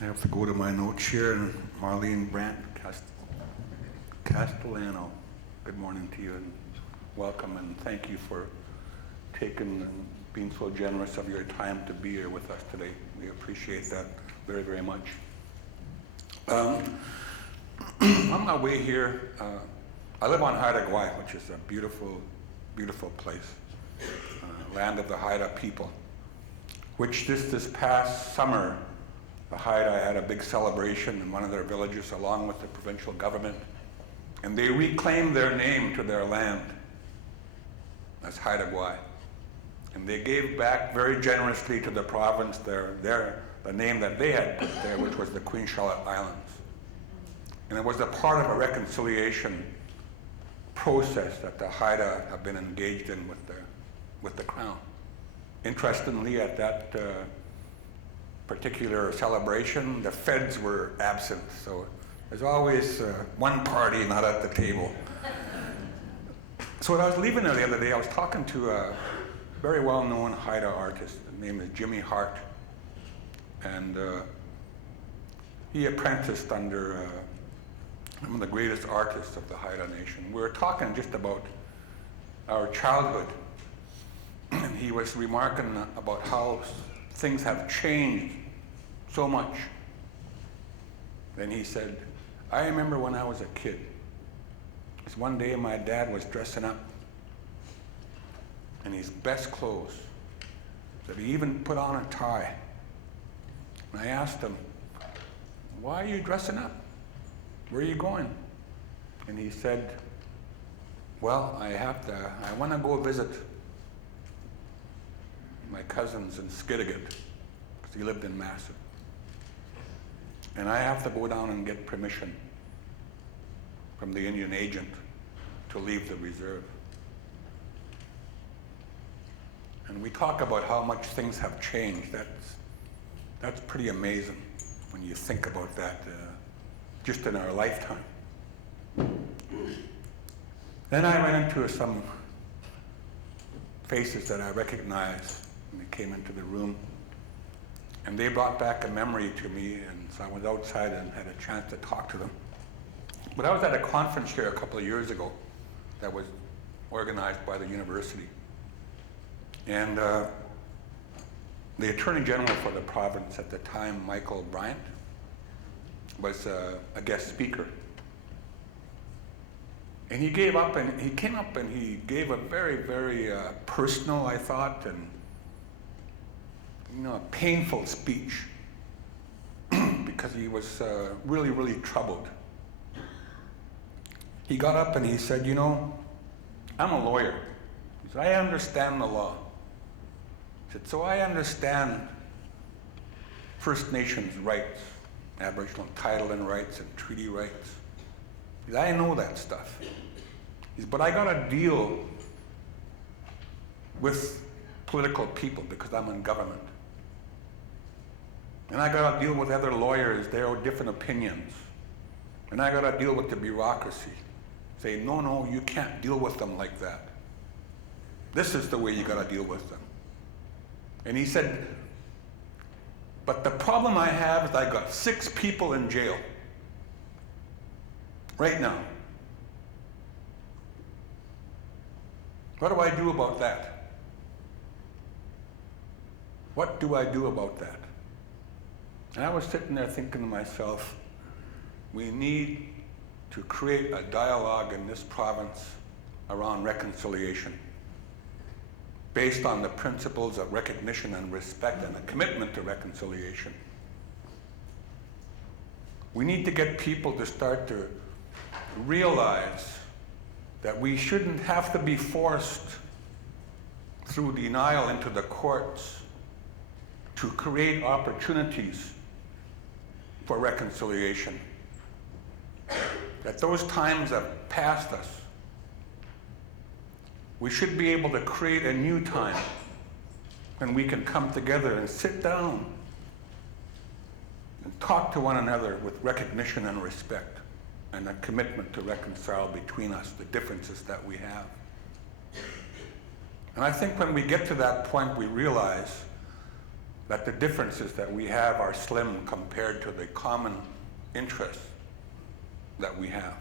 I have to go to my notes here, and Marlene Brandt Castellano, good morning to you, and welcome, and thank you for taking and being so generous of your time to be here with us today. We appreciate that very, very much. On my way here, I live on Haida Gwaii, which is a beautiful, beautiful place, land of the Haida people, which this past summer, the Haida had a big celebration in one of their villages along with the provincial government, and they reclaimed their name to their land as Haida Gwaii. And they gave back very generously to the province the name that they had put there, which was the Queen Charlotte Islands. And it was a part of a reconciliation process that the Haida have been engaged in with the Crown. Interestingly, at that particular celebration, the feds were absent, so there's always one party not at the table. So when I was leaving there the other day, I was talking to a very well-known Haida artist. His name is Jimmy Hart, and he apprenticed under one of the greatest artists of the Haida Nation. We were talking just about our childhood, and he was remarking about how things have changed so much. Then he said, I remember when I was a kid. Because one day my dad was dressing up in his best clothes, that he even put on a tie. And I asked him, why are you dressing up? Where are you going? And he said, well, I want to go visit my cousins in Skidegate, because he lived in Massive. And I have to go down and get permission from the Indian agent to leave the reserve. And we talk about how much things have changed. That's pretty amazing when you think about that, just in our lifetime. Then I ran into some faces that I recognized when they came into the room, and they brought back a memory to me, and so I was outside and had a chance to talk to them. But I was at a conference here a couple of years ago that was organized by the university, and the Attorney General for the province at the time, Michael Bryant, was a guest speaker. And he came up and he gave a very, very personal, I thought, and a painful speech because he was really, really troubled. He got up and he said, I'm a lawyer. He said, I understand the law. He said, so I understand First Nations rights, Aboriginal title and rights and treaty rights. He said, I know that stuff. He said, but I gotta deal with political people because I'm in government. And I gotta deal with other lawyers, they have different opinions. And I gotta deal with the bureaucracy. Say, no, you can't deal with them like that. This is the way you gotta deal with them. And he said, but the problem I have is I got 6 people in jail right now. What do I do about that? What do I do about that? And I was sitting there thinking to myself, we need to create a dialogue in this province around reconciliation based on the principles of recognition and respect and a commitment to reconciliation. We need to get people to start to realize that we shouldn't have to be forced through denial into the courts to create opportunities for reconciliation. That those times have passed us. We should be able to create a new time when we can come together and sit down and talk to one another with recognition and respect and a commitment to reconcile between us the differences that we have. And I think when we get to that point, we realize that the differences that we have are slim compared to the common interests that we have.